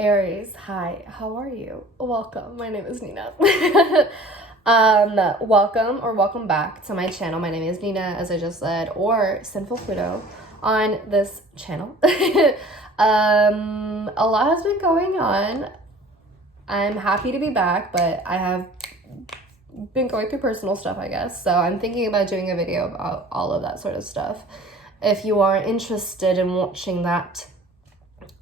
Aries, hi, how are you? Welcome, my name is Nina. Welcome or welcome back to my channel. My name is Nina, as I just said, or Sinfulpluto on this channel. A lot has been going on. I'm happy to be back, but I have been going through personal stuff, I guess. So I'm thinking about doing a video about all of that sort of stuff. If you are interested in watching that,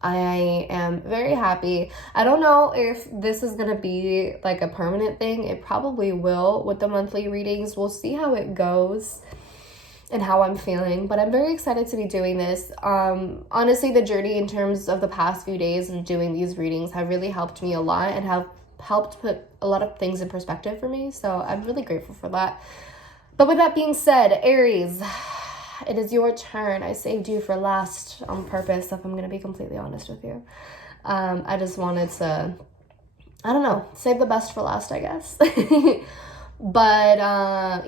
I am very happy. I don't know if this is going to be like a permanent thing. It probably will with the monthly readings. We'll see how it goes and how I'm feeling, but I'm very excited to be doing this. Honestly, the journey in terms of the past few days of doing these readings have really helped me a lot and have helped put a lot of things in perspective for me. So I'm really grateful for that. But with that being said, Aries, it is your turn. I saved you for last on purpose, if I'm going to be completely honest with you. I just wanted to, I don't know, save the best for last, I guess. But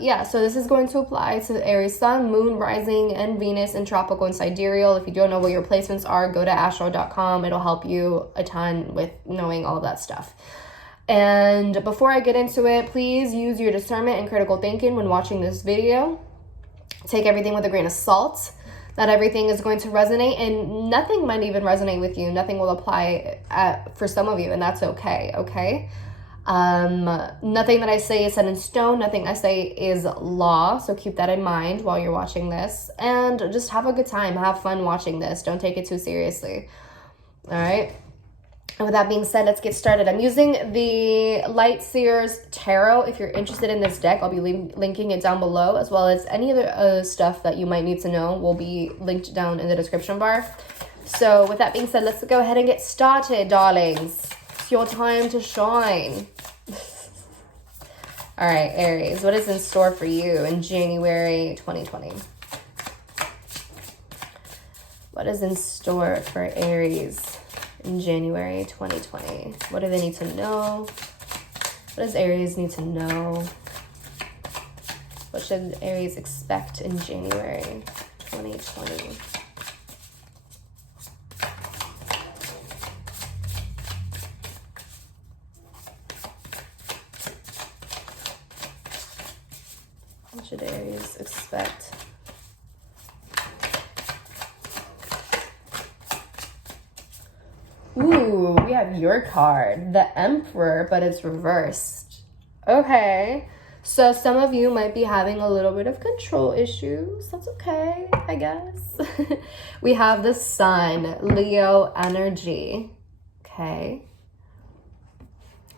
yeah, so this is going to apply to Aries Sun, Moon, Rising, and Venus in Tropical and Sidereal. If you don't know what your placements are, go to astro.com. It'll help you a ton with knowing all of that stuff. And before I get into it, please use your discernment and critical thinking when watching this video. Take everything with a grain of salt. Not everything is going to resonate, and nothing might even resonate with you. Nothing will apply for some of you, and that's okay, okay? Nothing that I say is set in stone. Nothing I say is law, so keep that in mind while you're watching this. And just have a good time. Have fun watching this. Don't take it too seriously. All right? And with that being said, let's get started. I'm using the Light Seers Tarot. If you're interested in this deck, I'll be linking it down below, as well as any other stuff that you might need to know will be linked down in the description bar. So with that being said, let's go ahead and get started, darlings. It's your time to shine. All right, Aries, what is in store for you in January 2020? What is in store for Aries in January 2020? What do they need to know? What does Aries need to know? What should Aries expect in January 2020? What should Aries expect? Ooh, we have your card, the Emperor, but it's reversed. Okay, so some of you might be having a little bit of control issues. That's okay, I guess. We have the Sun, Leo energy. Okay.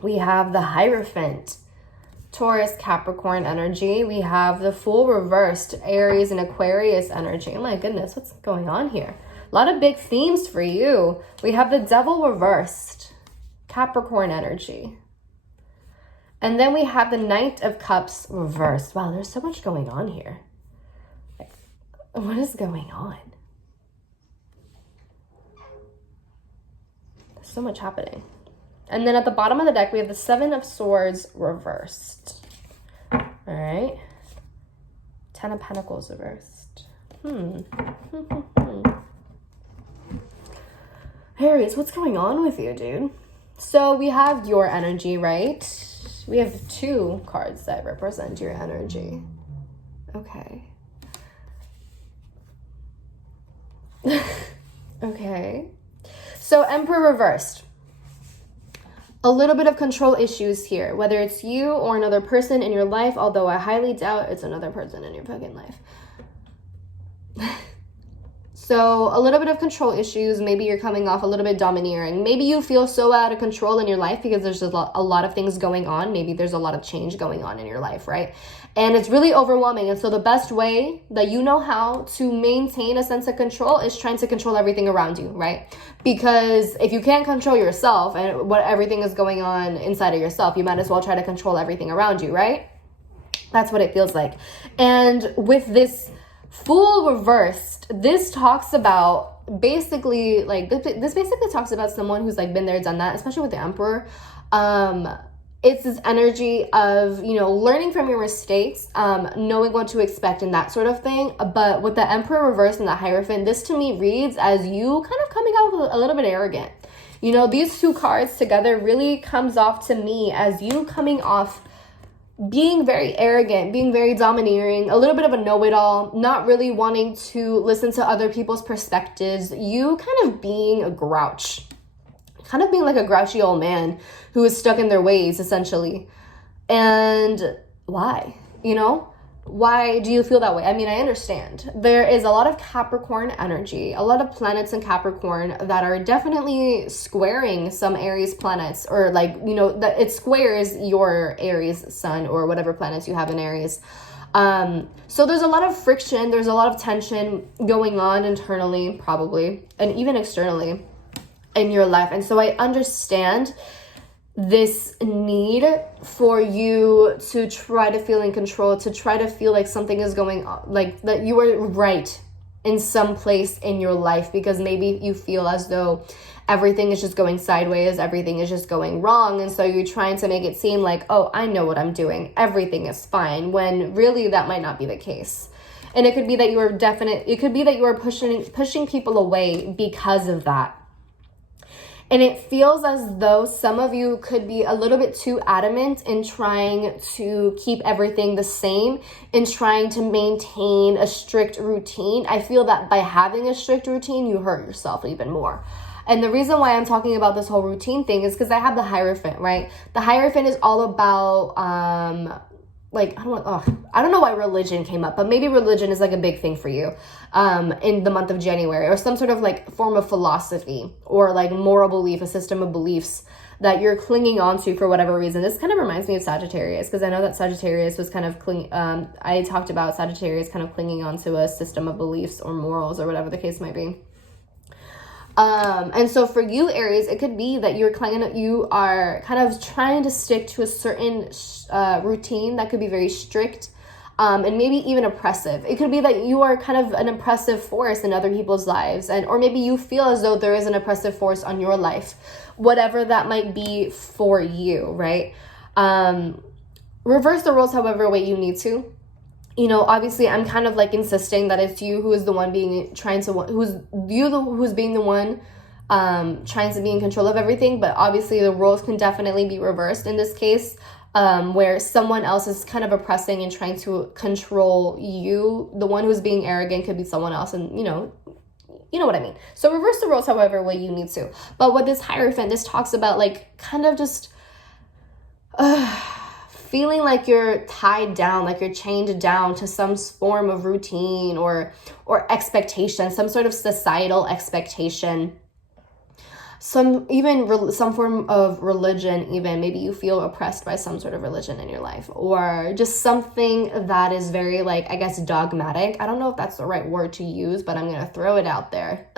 We have the Hierophant, Taurus, Capricorn energy. We have the Fool reversed, Aries and Aquarius energy. Oh my goodness, what's going on here? A lot of big themes for you. We have the Devil reversed, Capricorn energy. And then we have the Knight of Cups reversed. Wow, there's so much going on here. What is going on? There's so much happening. And then at the bottom of the deck, we have the Seven of Swords reversed. All right. Ten of Pentacles reversed. Aries, what's going on with you, dude? So we have your energy, right? We have two cards that represent your energy. Okay. Okay. So Emperor reversed. A little bit of control issues here, whether it's you or another person in your life, although I highly doubt it's another person in your fucking life. So a little bit of control issues. Maybe you're coming off a little bit domineering. Maybe you feel so out of control in your life because there's a lot of things going on. Maybe there's a lot of change going on in your life, right? And it's really overwhelming. And so the best way that you know how to maintain a sense of control is trying to control everything around you, right? Because if you can't control yourself and what everything is going on inside of yourself, you might as well try to control everything around you, right? That's what it feels like. And with this Fool reversed, this talks about basically, like, this basically talks about someone who's like been there, done that, especially with the Emperor. it's this energy of, you know, learning from your mistakes, knowing what to expect and that sort of thing. But with the Emperor reversed and the Hierophant, this to me reads as you kind of coming out a little bit arrogant. You know, these two cards together really comes off to me as you coming off being very arrogant, being very domineering, a little bit of a know-it-all, not really wanting to listen to other people's perspectives, you kind of being a grouch. Kind of being like a grouchy old man who is stuck in their ways, essentially. And why? You know? Why do you feel that way? I mean, I understand. There is a lot of Capricorn energy, a lot of planets in Capricorn that are definitely squaring some Aries planets, or like, you know, that it squares your Aries sun or whatever planets you have in Aries. So there's a lot of friction, there's a lot of tension going on internally, probably, and even externally in your life. And so I understand this need for you to try to feel in control, to try to feel like something is going on, like that you are right in some place in your life, because maybe you feel as though everything is just going sideways, everything is just going wrong, and so you're trying to make it seem like, oh, I know what I'm doing, everything is fine, when really that might not be the case. And it could be that you are pushing people away because of that. And it feels as though some of you could be a little bit too adamant in trying to keep everything the same, in trying to maintain a strict routine. I feel that by having a strict routine, you hurt yourself even more. And the reason why I'm talking about this whole routine thing is because I have the Hierophant, right? The Hierophant is all about, like, I don't know why religion came up, but maybe religion is like a big thing for you in the month of January, or some sort of like form of philosophy or like moral belief, a system of beliefs that you're clinging on to for whatever reason. This kind of reminds me of Sagittarius, because I know that Sagittarius was kind of I talked about Sagittarius kind of clinging on to a system of beliefs or morals or whatever the case might be. And so for you, Aries, it could be that you are kind of trying to stick to a certain routine that could be very strict, and maybe even oppressive. It could be that you are kind of an oppressive force in other people's lives, or maybe you feel as though there is an oppressive force on your life, whatever that might be for you, right? Reverse the roles however way you need to. You know, obviously I'm kind of like insisting that it's you who is the one being trying to be in control of everything, but obviously the roles can definitely be reversed in this case, where someone else is kind of oppressing and trying to control you. The one who's being arrogant could be someone else, and you know what I mean. So reverse the roles however way you need to. But with this Hierophant, this talks about like kind of just feeling like you're tied down, like you're chained down to some form of routine or expectation, some sort of societal expectation, some form of religion. Even maybe you feel oppressed by some sort of religion in your life, or just something that is very, like, I guess, dogmatic. I don't know if that's the right word to use, but I'm gonna throw it out there.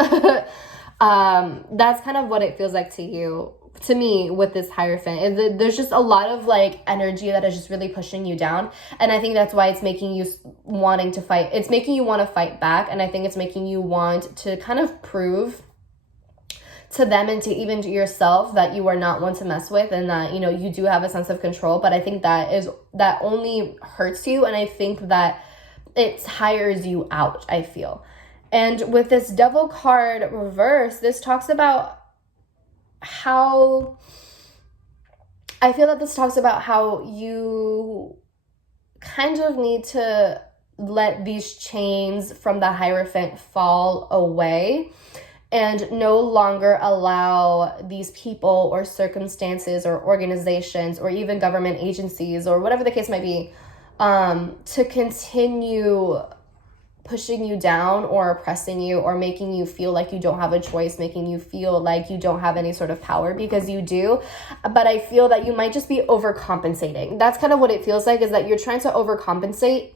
That's kind of what it feels like to me with this Hierophant. There's just a lot of like energy that is just really pushing you down, and I think that's why it's making you wanting to fight. It's making you want to fight back, and I think it's making you want to kind of prove to them and to yourself that you are not one to mess with, and that, you know, you do have a sense of control. But I think that only hurts you, and I think that it tires you out, I feel. And with this Devil card reverse, this talks about how you kind of need to let these chains from the Hierophant fall away and no longer allow these people or circumstances or organizations or even government agencies or whatever the case might be to continue pushing you down or oppressing you or making you feel like you don't have a choice, making you feel like you don't have any sort of power, because you do. But I feel that you might just be overcompensating. That's kind of what it feels like, is that you're trying to overcompensate.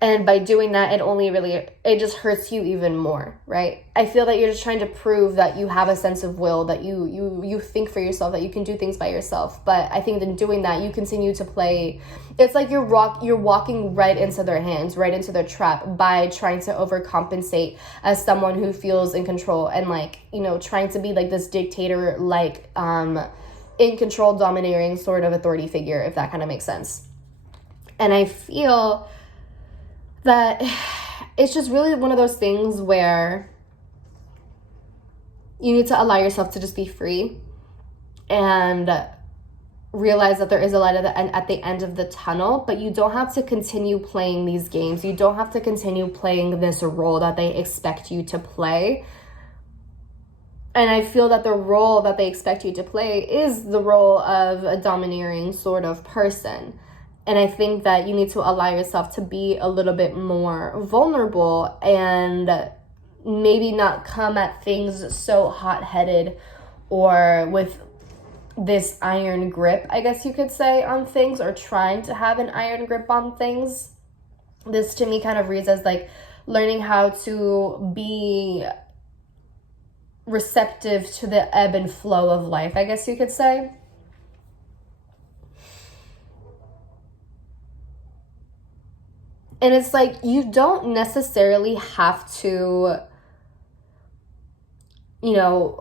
And by doing that, it just hurts you even more, right? I feel that you're just trying to prove that you have a sense of will, that you think for yourself, that you can do things by yourself. But I think in doing that, you continue to play. It's like you're walking right into their hands, right into their trap, by trying to overcompensate as someone who feels in control and, like, you know, trying to be like this dictator, like in control, domineering sort of authority figure, if that kind of makes sense. And I feel that it's just really one of those things where you need to allow yourself to just be free and realize that there is a light at the end of the tunnel, but you don't have to continue playing these games. You don't have to continue playing this role that they expect you to play. And I feel that the role that they expect you to play is the role of a domineering sort of person. And I think that you need to allow yourself to be a little bit more vulnerable and maybe not come at things so hot-headed or with this iron grip, I guess you could say, on things, or trying to have an iron grip on things. This to me kind of reads as like learning how to be receptive to the ebb and flow of life, I guess you could say. And it's like, you don't necessarily have to,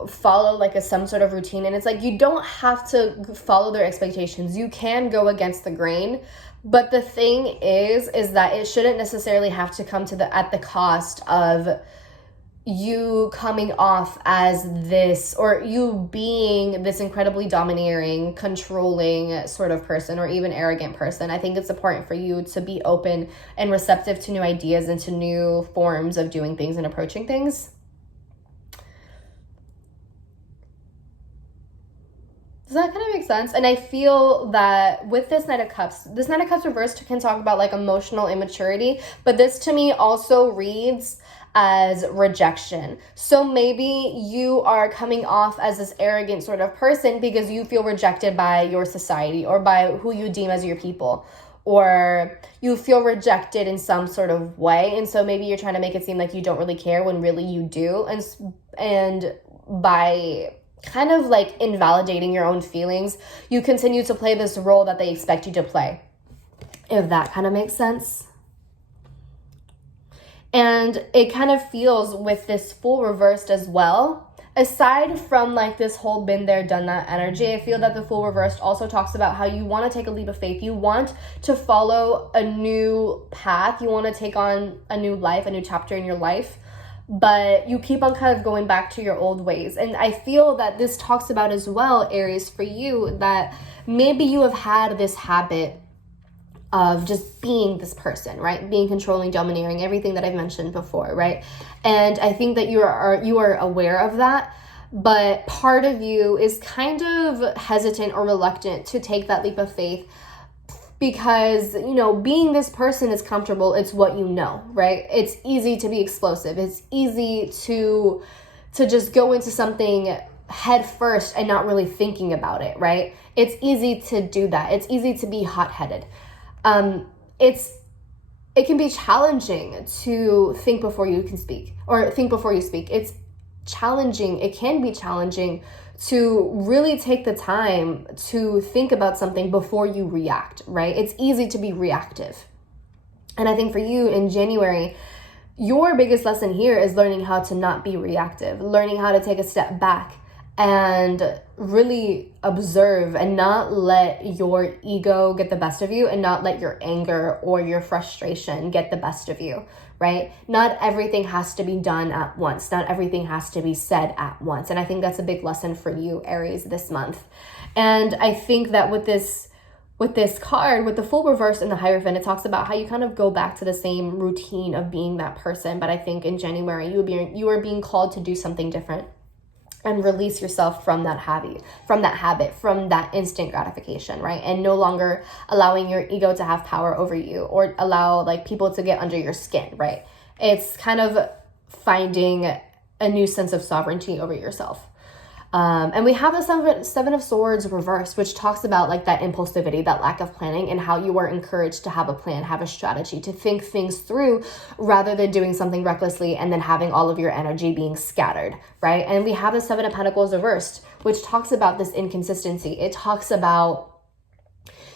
follow like some sort of routine. And it's like, you don't have to follow their expectations. You can go against the grain. But the thing is that it shouldn't necessarily have to come at the cost of you coming off as this, or you being this incredibly domineering, controlling sort of person, or even arrogant person. I think it's important for you to be open and receptive to new ideas and to new forms of doing things and approaching things. Does that kind of make sense? And I feel that with this Knight of Cups reversed can talk about like emotional immaturity, but this to me also reads as rejection. So maybe you are coming off as this arrogant sort of person because you feel rejected by your society or by who you deem as your people, or you feel rejected in some sort of way. And so maybe you're trying to make it seem like you don't really care when really you do. And by kind of like invalidating your own feelings, you continue to play this role that they expect you to play, if that kind of makes sense. And it kind of feels with this Fool reversed as well. Aside from like this whole been there, done that energy, I feel that the Fool reversed also talks about how you want to take a leap of faith. You want to follow a new path. You want to take on a new life, a new chapter in your life. But you keep on kind of going back to your old ways. And I feel that this talks about as well, Aries, for you, that maybe you have had this habit of just being this person, right? Being controlling, domineering, everything that I've mentioned before, right? And I think that you are aware of that, but part of you is kind of hesitant or reluctant to take that leap of faith because, being this person is comfortable. It's what you know, right? It's easy to be explosive. It's easy to just go into something head first and not really thinking about it, right? It's easy to do that. It's easy to be hot-headed. It can be challenging to think before you can speak, or think before you speak. It can be challenging to really take the time to think about something before you react, right? It's easy to be reactive. And I think for you in January, your biggest lesson here is learning how to not be reactive, learning how to take a step back and really observe and not let your ego get the best of you, and not let your anger or your frustration get the best of you, right? Not everything has to be done at once. Not everything has to be said at once. And I think that's a big lesson for you, Aries, this month. And I think that with this card, with the Fool reverse and the Hierophant, it talks about how you kind of go back to the same routine of being that person. But I think in January, you are being called to do something different and release yourself from that habit, from that instant gratification, right? And no longer allowing your ego to have power over you, or allow like people to get under your skin, right? It's kind of finding a new sense of sovereignty over yourself. And we have the Seven of Swords reversed, which talks about like that impulsivity, that lack of planning, and how you are encouraged to have a plan, have a strategy, to think things through rather than doing something recklessly and then having all of your energy being scattered, right? And we have the Seven of Pentacles reversed, which talks about this inconsistency. It talks about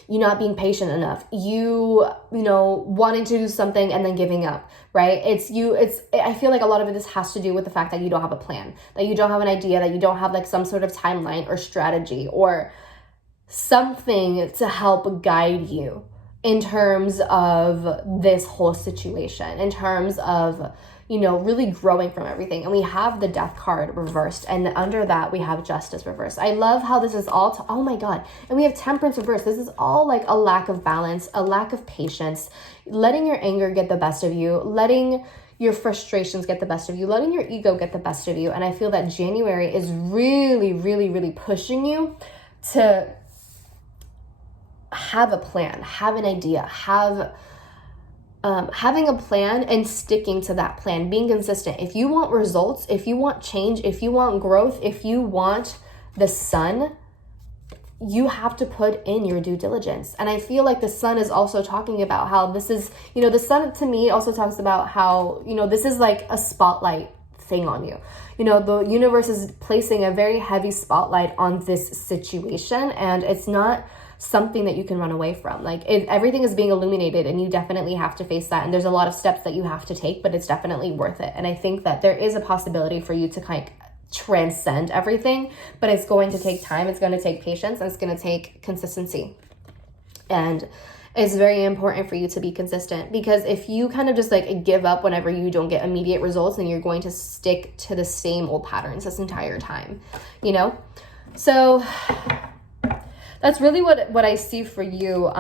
you not being patient enough, you wanting to do something and then giving up, right? I feel like a lot of this has to do with the fact that you don't have a plan, that you don't have an idea, that you don't have like some sort of timeline or strategy, or something to help guide you in terms of this whole situation, in terms of, you know, really growing from everything. And we have the Death card reversed, and under that we have Justice reversed. I love how this is all oh my god. And we have Temperance reversed. This is all like a lack of balance, a lack of patience, letting your anger get the best of you, letting your frustrations get the best of you, letting your ego get the best of you. And I feel that January is really, really, really pushing you to have a plan, have an idea, having a plan and sticking to that plan, being consistent. If you want results, if you want change, if you want growth, if you want the sun, you have to put in your due diligence. And I feel like the sun is also talking about how this is, you know, the sun to me also talks about how, you know, this is like a spotlight thing on you. You know, the universe is placing a very heavy spotlight on this situation, and it's not something that you can run away from. Like, everything is being illuminated, and you definitely have to face that. And there's a lot of steps that you have to take, but it's definitely worth it. And I think that there is a possibility for you to kind of transcend everything, but it's going to take time. It's going to take patience, and it's going to take consistency. And it's very important for you to be consistent, because if you kind of just like give up whenever you don't get immediate results, then you're going to stick to the same old patterns this entire time, you know? So that's really what I see for you,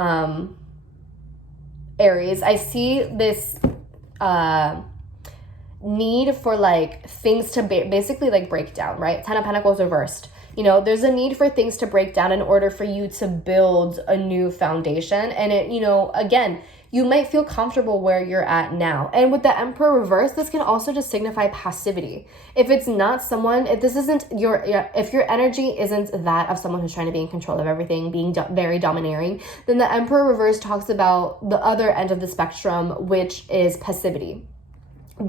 Aries. I see this need for like things to basically like break down, right? 10 of Pentacles reversed. You know, there's a need for things to break down in order for you to build a new foundation. And it, you know, again, you might feel comfortable where you're at now. And with the Emperor reverse, this can also just signify passivity. If it's not someone, if this isn't if your energy isn't that of someone who's trying to be in control of everything, being very domineering, then the Emperor reverse talks about the other end of the spectrum, which is passivity.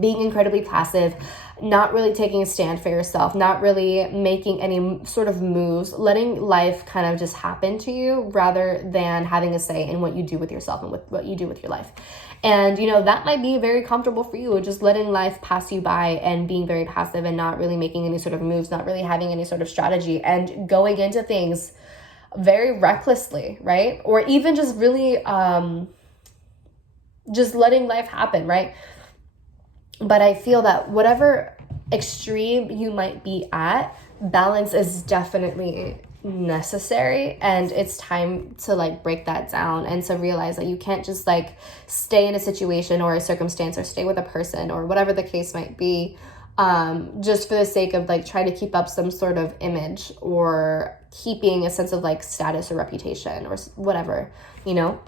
Being incredibly passive, not really taking a stand for yourself, not really making any sort of moves, letting life kind of just happen to you rather than having a say in what you do with yourself and with what you do with your life. And, you know, that might be very comfortable for you, just letting life pass you by and being very passive and not really making any sort of moves, not really having any sort of strategy, and going into things very recklessly, right? Or even just really just letting life happen, right? But I feel that whatever extreme you might be at, balance is definitely necessary, and it's time to like break that down and to realize that you can't just like stay in a situation or a circumstance or stay with a person or whatever the case might be, just for the sake of like trying to keep up some sort of image or keeping a sense of like status or reputation or whatever, you know?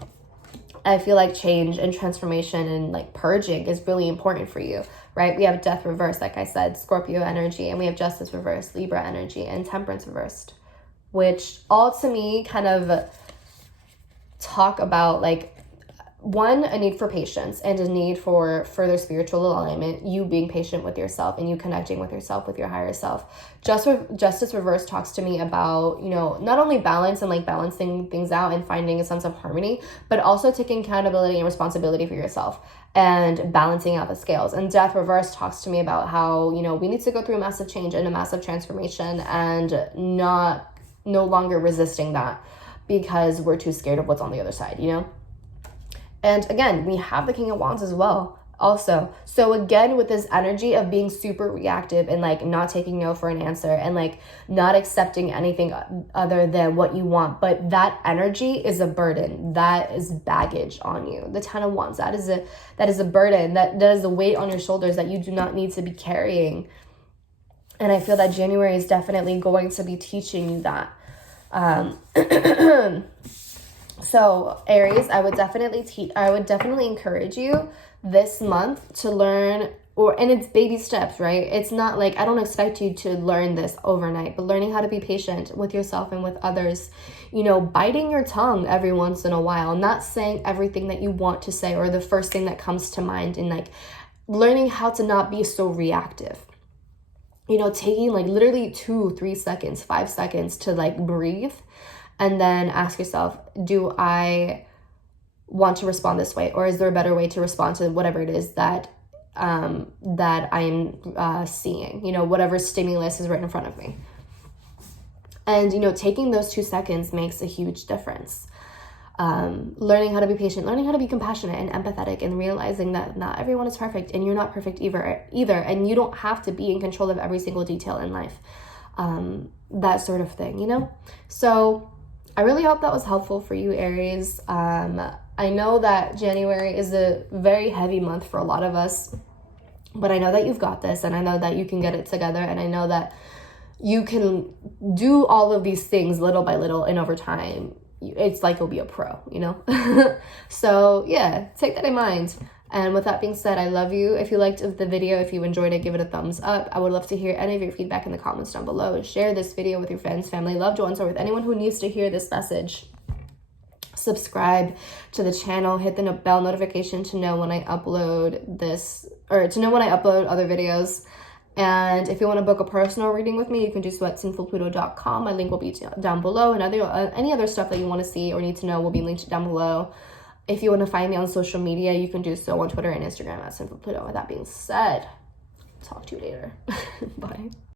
I feel like change and transformation and like purging is really important for you, right? We have Death reversed, like I said, Scorpio energy, and we have Justice reversed, Libra energy, and Temperance reversed, which all to me kind of talk about like, one, a need for patience and a need for further spiritual alignment, you being patient with yourself and you connecting with yourself, with your higher self. Justice reverse talks to me about, you know, not only balance and like balancing things out and finding a sense of harmony, but also taking accountability and responsibility for yourself and balancing out the scales. And Death reverse talks to me about how, you know, we need to go through a massive change and a massive transformation and no longer resisting that because we're too scared of what's on the other side, you know? And again, we have the King of Wands as well also. So again, with this energy of being super reactive and like not taking no for an answer and like not accepting anything other than what you want. But that energy is a burden. That is baggage on you. The 10 of Wands, that is a burden. That is a weight on your shoulders that you do not need to be carrying. And I feel that January is definitely going to be teaching you that. So Aries, I would definitely encourage you this month to learn, and it's baby steps, right? It's not like, I don't expect you to learn this overnight, but learning how to be patient with yourself and with others, you know, biting your tongue every once in a while, not saying everything that you want to say or the first thing that comes to mind, and like learning how to not be so reactive. You know, taking like literally 2, 3 seconds, 5 seconds to like breathe. And then ask yourself, do I want to respond this way? Or is there a better way to respond to whatever it is that I'm seeing? You know, whatever stimulus is right in front of me. And, you know, taking those 2 seconds makes a huge difference. Learning how to be patient, learning how to be compassionate and empathetic, and realizing that not everyone is perfect and you're not perfect either. And you don't have to be in control of every single detail in life. That sort of thing, you know? So I really hope that was helpful for you, Aries. I know that January is a very heavy month for a lot of us, but I know that you've got this, and I know that you can get it together, and I know that you can do all of these things little by little, and over time, it's like you'll be a pro, you know? So yeah, take that in mind. And with that being said, I love you. If you liked the video, if you enjoyed it, give it a thumbs up. I would love to hear any of your feedback in the comments down below. Share this video with your friends, family, loved ones, or with anyone who needs to hear this message. Subscribe to the channel, hit the bell notification to know when I upload this, or to know when I upload other videos. And if you want to book a personal reading with me, you can do so at sinfulpluto.com. My link will be down below, and any other stuff that you want to see or need to know will be linked down below. If you want to find me on social media, you can do so on Twitter and Instagram at Sinfulpluto. With that being said, talk to you later. Bye.